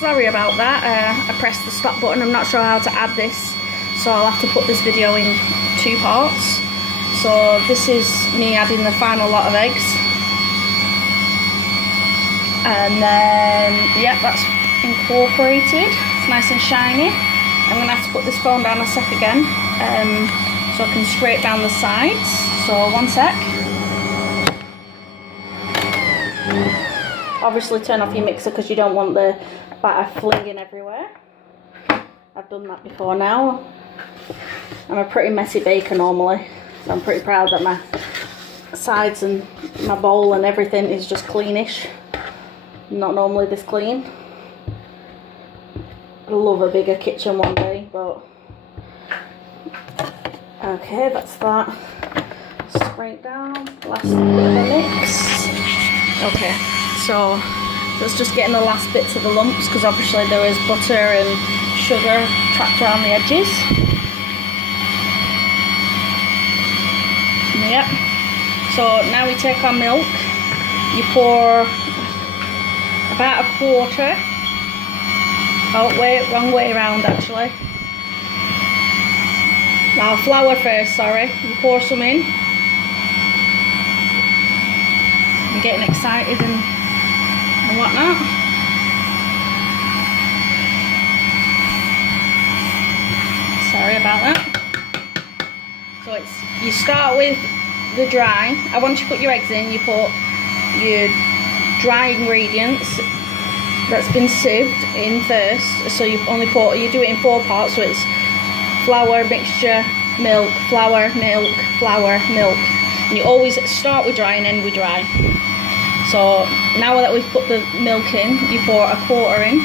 Sorry about that, I pressed the stop button. I'm not sure how to add this, so I'll have to put this video in 2 parts. So this is me adding the final lot of eggs. And then, yep, that's incorporated. It's nice and shiny. I'm going to have to put this phone down a sec again, so I can scrape down the sides. So 1 sec. Obviously turn off your mixer because you don't want the batter flinging everywhere. I've done that before now. I'm a pretty messy baker normally, so I'm pretty proud that my sides and my bowl and everything is just cleanish. Not normally this clean. I love a bigger kitchen one day, but okay, that's that. Scrape down, last bit of the mix. Okay, so let's just get in the last bits of the lumps, because obviously there is butter and sugar trapped around the edges. Yep. So now we take our milk. You pour about 1/4. Oh wait, wrong way around actually. Now flour first, sorry. You pour some in. I'm getting excited and whatnot. Sorry about that. So you start with the dry. Once you put your eggs in, you put your dry ingredients that's been sieved in first. So you do it in 4 parts. So it's flour, mixture, milk, flour, milk, flour, milk. And you always start with dry and end with dry. So now that we've put the milk in, you pour 1/4 in,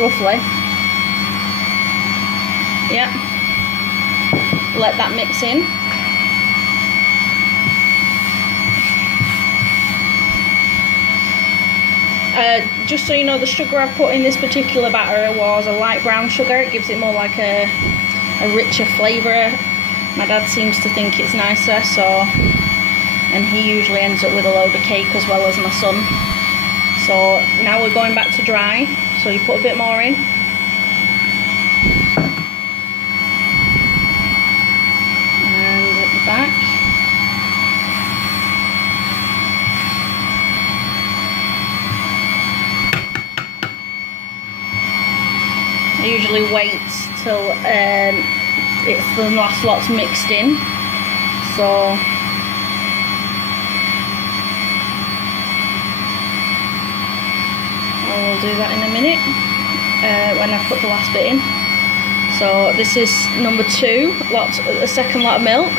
roughly. Yeah. Let that mix in. Just so you know, the sugar I put in this particular batter was a light brown sugar. It gives it more like a richer flavour. My dad seems to think it's nicer, so, and he usually ends up with a load of cake as well as my son. So now we're going back to dry, so you put a bit more in. And at the back. I usually wait till it's the last lot's mixed in, so I will do that in a minute when I put the last bit in. So this is number 2, a second lot of milk.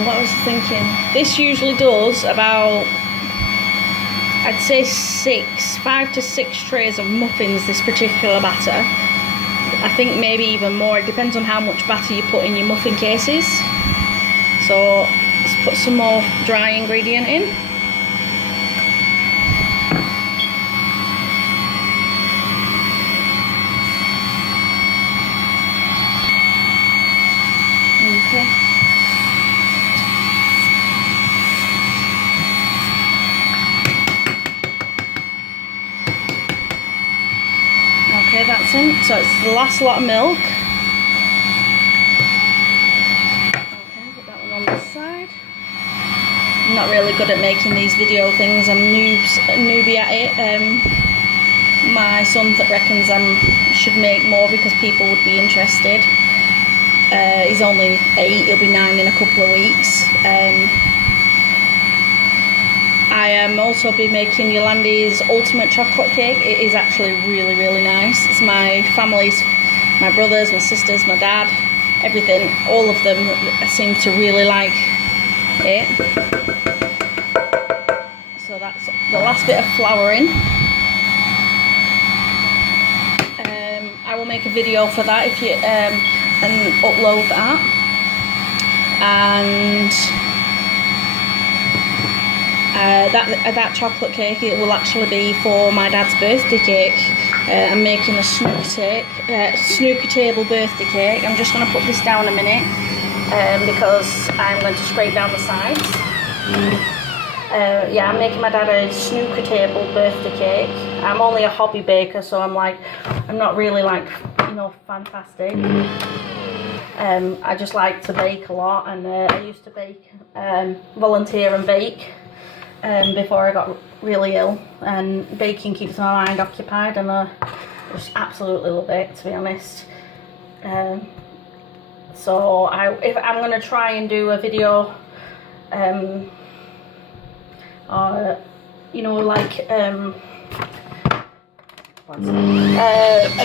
What I was thinking, this usually does about, I'd say 5 to 6 trays of muffins, this particular batter. I think maybe even more, it depends on how much batter you put in your muffin cases. So let's put some more dry ingredient in. Okay. Okay, that's in. So it's the last lot of milk. Okay, put that one on this side. I'm not really good at making these video things. I'm a newbie at it. My son reckons I should make more because people would be interested. He's only 8, he'll be 9 in a couple of weeks. I am also be making Yolandi's ultimate chocolate cake. It is actually really, really nice. It's my family's, my brothers, my sisters, my dad, everything. All of them seem to really like it. So that's the last bit of flour in. I will make a video for that if you and upload that. And that chocolate cake, it will actually be for my dad's birthday cake. I'm making a snooker table birthday cake. I'm just going to put this down a minute because I'm going to scrape down the sides. Yeah, I'm making my dad a snooker table birthday cake. I'm only a hobby baker, so I'm not really like, you know, fantastic. I just like to bake a lot, and I used to bake, volunteer and bake before I got really ill, and baking keeps my mind occupied, and I just absolutely love it, to be honest. So if I'm going to try and do a video, you know, like a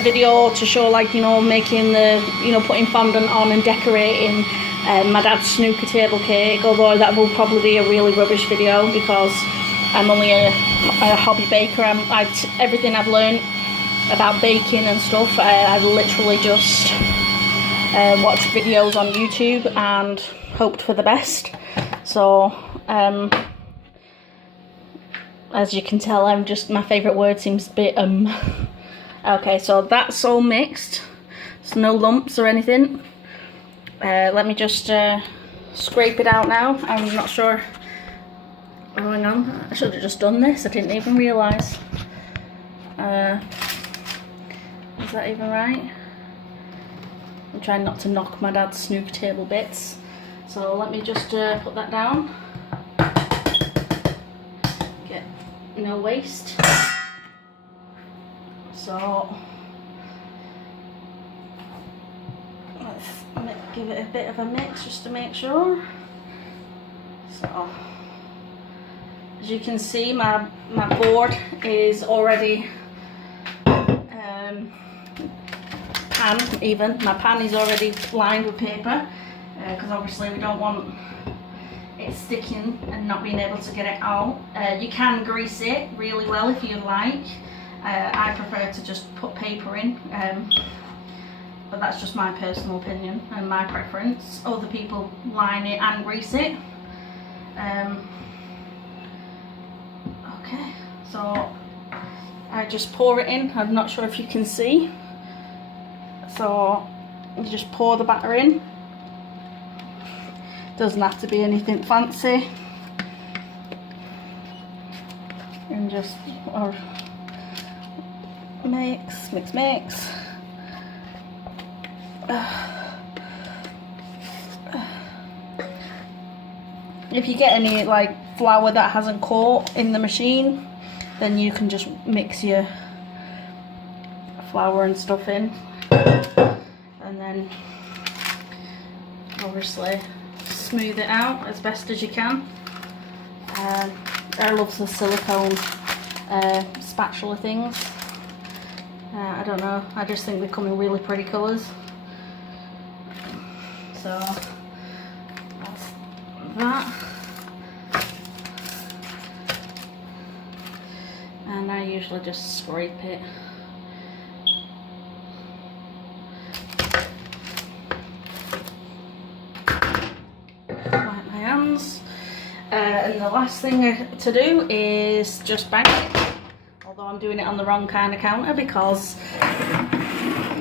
video to show, like, you know, making the, you know, putting fondant on and decorating my dad's snooker table cake, although that will probably be a really rubbish video because I'm only a hobby baker. Everything I've learned about baking and stuff, I've literally just watched videos on YouTube and hoped for the best. So as you can tell, my favourite word seems to be Okay, so that's all mixed. There's no lumps or anything. Let me just scrape it out now. I'm not sure. Oh, hang on. I should have just done this. I didn't even realise. Is that even right? I'm trying not to knock my dad's snooker table bits. So let me just put that down. Get no waste. So let's give it a bit of a mix just to make sure. So as you can see, my board is already my pan is already lined with paper, because obviously we don't want it sticking and not being able to get it out. You can grease it really well if you like. I prefer to just put paper in, but that's just my personal opinion and my preference. Other people line it and grease it. Okay, so I just pour it in. I'm not sure if you can see. So you just pour the batter in. Doesn't have to be anything fancy. And just mix. If you get any like flour that hasn't caught in the machine, then you can just mix your flour and stuff in, and then obviously smooth it out as best as you can. I love the silicone spatula things. I don't know, I just think they come in really pretty colours. So that's that. And I usually just scrape it. Wipe my hands. And the last thing to do is just bang it. Although I'm doing it on the wrong kind of counter because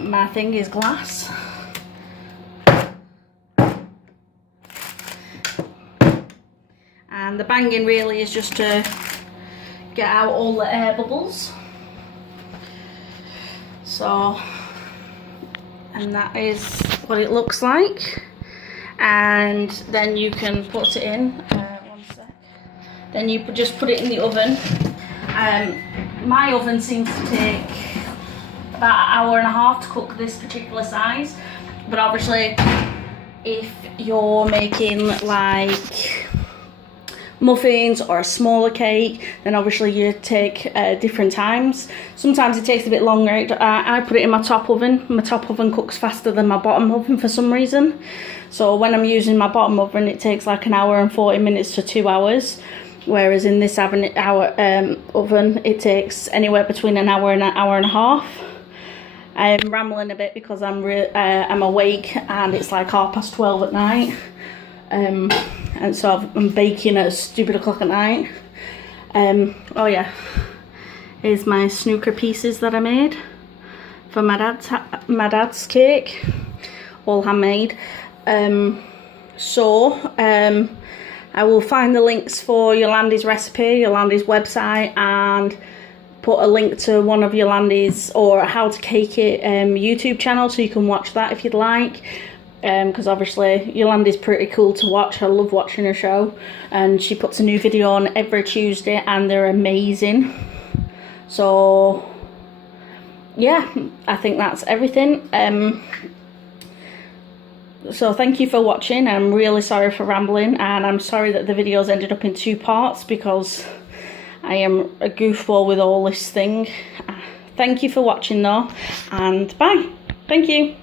my thing is glass. And the banging really is just to get out all the air bubbles. So, and that is what it looks like. And then you can put it in, one sec. Then you just put it in the oven. My oven seems to take about an hour and a half to cook this particular size. But obviously, if you're making like muffins or a smaller cake, then obviously you take different times. Sometimes it takes a bit longer. I put it in my top oven. My top oven cooks faster than my bottom oven for some reason. So when I'm using my bottom oven, it takes like an hour and 40 minutes to 2 hours. Whereas in this oven, it takes anywhere between an hour and a half. I'm rambling a bit because I'm awake and it's like 12:30 at night. And so I'm baking at stupid o'clock at night. Oh yeah, Here's my snooker pieces that I made for my dad's cake, all handmade. I will find the links for Yolanda's recipe, Yolanda's website, and put a link to one of Yolanda's or How to Cake It YouTube channel, so you can watch that if you'd like. Because obviously Yolanda's pretty cool to watch. I love watching her show, and she puts a new video on every Tuesday and they're amazing. So yeah, I think that's everything. So thank you for watching. I'm really sorry for rambling, and I'm sorry that the videos ended up in 2 parts because I am a goofball with all this thing. Thank you for watching though, and bye. Thank you.